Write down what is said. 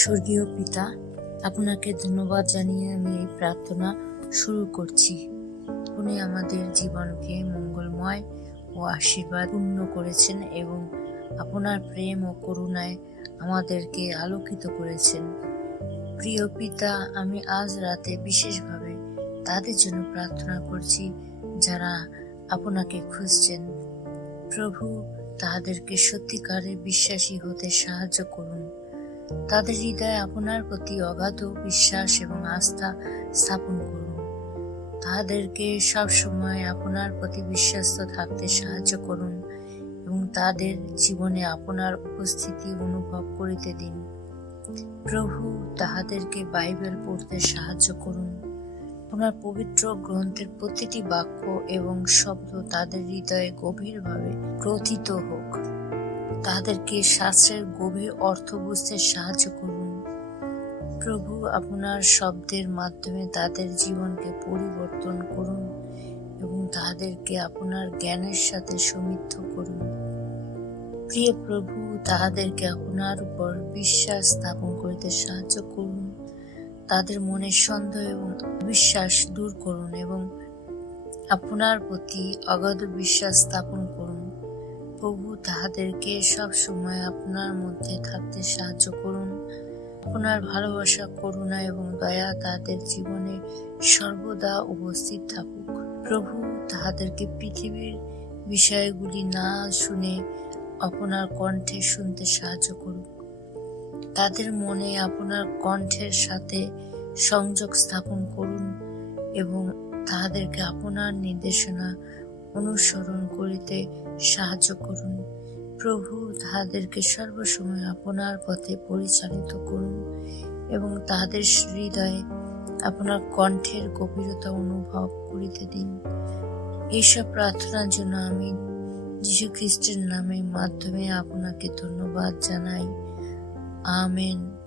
স্বর্গীয় পিতা, আপনাকে ধন্যবাদ জানিয়ে আমি এই প্রার্থনা শুরু করছি। উনি আমাদের জীবনকে মঙ্গলময় ও আশীর্বাদ পূর্ণ করেছেন এবং আপনার প্রেম ও করুণায় আমাদেরকে আলোকিত করেছেন। প্রিয় পিতা, আমি আজ রাতে বিশেষভাবে তাদের জন্য প্রার্থনা করছি যারা আপনাকে খুঁজছেন। প্রভু, তাহাদেরকে সত্যিকারের বিশ্বাসী হতে সাহায্য করুন। তাদের হৃদয়ে আপনার প্রতি অগাধ বিশ্বাস এবং আস্থা স্থাপন করুন। তাদেরকে সবসময় আপনার প্রতি বিশ্বস্ত থাকতে সাহায্য করুন এবং তাদের জীবনে আপনার উপস্থিতি অনুভব করিতে দিন। প্রভু, তাহাদেরকে বাইবেল পড়তে সাহায্য করুন। আপনার পবিত্র গ্রন্থের প্রতিটি বাক্য এবং শব্দ তাদের হৃদয়ে গভীরভাবে গ্রথিত হোক। তাদেরকে শাস্ত্রের গভীর অর্থ বুঝতে সাহায্য করুন। প্রভু, আপনার শব্দের মাধ্যমে তাদের জীবনকে পরিবর্তন করুন এবং তাদেরকে আপনার জ্ঞানের সাথে সমৃদ্ধ করুন। প্রিয় প্রভু, তাহাদেরকে আপনার উপর বিশ্বাস স্থাপন করতে সাহায্য করুন। তাদের মনের সন্দেহ এবং বিশ্বাস দূর করুন এবং আপনার প্রতি অগাধ বিশ্বাস স্থাপন করুন। প্রভু, তাহাদেরকে সব সময় আপনার মধ্যে থাকতে সাহায্য করুন। আপনার ভালোবাসা, করুণা এবং দয়া তাদের জীবনে সর্বদা উপস্থিত থাকুক। প্রভু, তাহাদেরকে পৃথিবীর বিষয়গুলি না শুনে আপনার কণ্ঠে শুনতে সাহায্য করুন। তাদের মনে আপনার কণ্ঠের সাথে সংযোগ স্থাপন করুন এবং তাহাদেরকে আপনার নির্দেশনা অনুসরণ করিতে সাহায্য করুন। প্রভু, তাহাদেরকে সর্বসময় আপনার পথে পরিচালিত করুন এবং তাহাদের হৃদয়ে আপনার কণ্ঠের গভীরতা অনুভব করিতে দিন। এইসব প্রার্থনার জন্য আমি যীশু খ্রিস্টের নামে মাধ্যমে আপনাকে ধন্যবাদ জানাই। আমেন।